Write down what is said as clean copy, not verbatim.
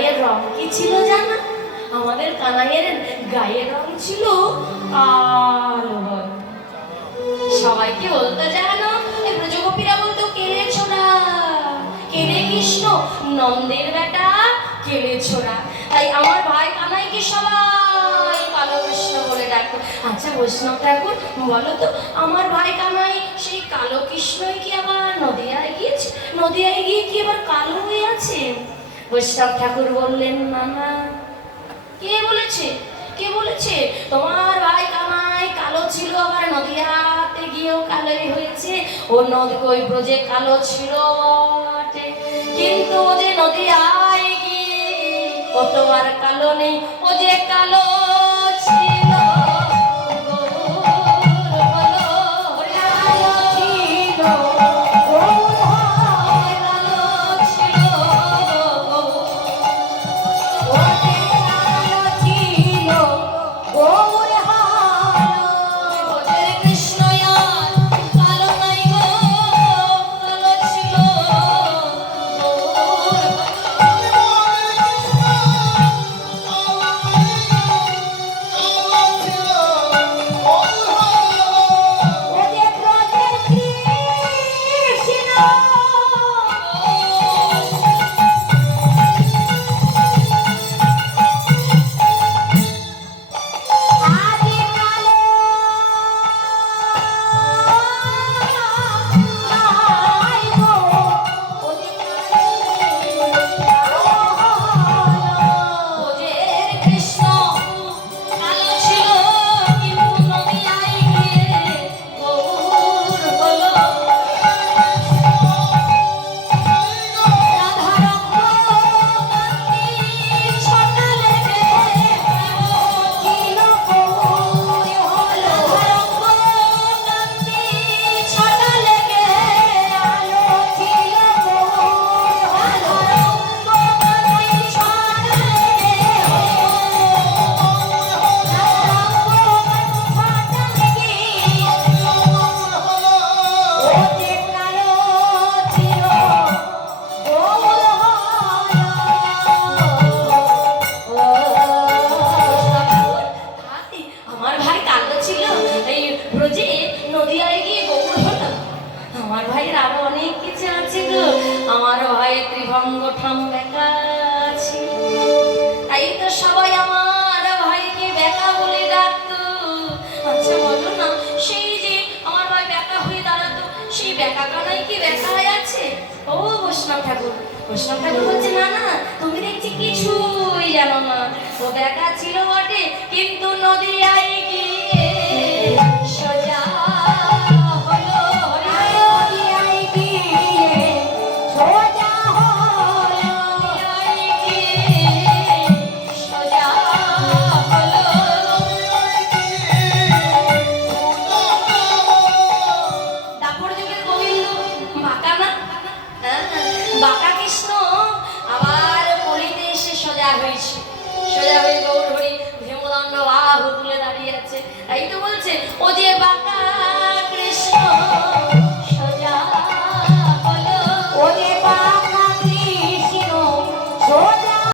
গায়ের রং কি ছিল জানো? আমাদের কানাইয়ের গায়ের রং ছিল কালো। সবাইকে বলতো জানো, এই ব্রজগোপীরা বলতো কেলে ছোড়া, কেলে কৃষ্ণ, নন্দের বেটা কেলে ছোড়া। তাই আমার ভাই কানাইকে সবাই কালো কৃষ্ণ বলে ডাকতো। আচ্ছা বৈষ্ণব ঠাকুর বলো তো, আমার ভাই কানাই সেই কালো কৃষ্ণই কি আবার নদিয়ায় গিয়েছে? নদিয়ায় গিয়ে কি আবার কালো হয়ে আছে? বৈষ্ণব ঠাকুর বললেন, না না। কে বলেছে? কে বলেছে? তোমার ভাই কানাই কালো ছিল, আবার নদিয়াতে গিয়েও কালোই হয়েছে। ও নদী ওই ব্রজে কালো ছিল বটে, কিন্তু ও যে নদিয়ায় গিয়ে কত আর কালো নেই, ও যে কালো ছিল। বৈষ্ণব ঠাকুর বলছে, না না, তুমি দেখছি কিছুই জানো না। ও বেকা ছিল বটে, কিন্তু নদিয়ায়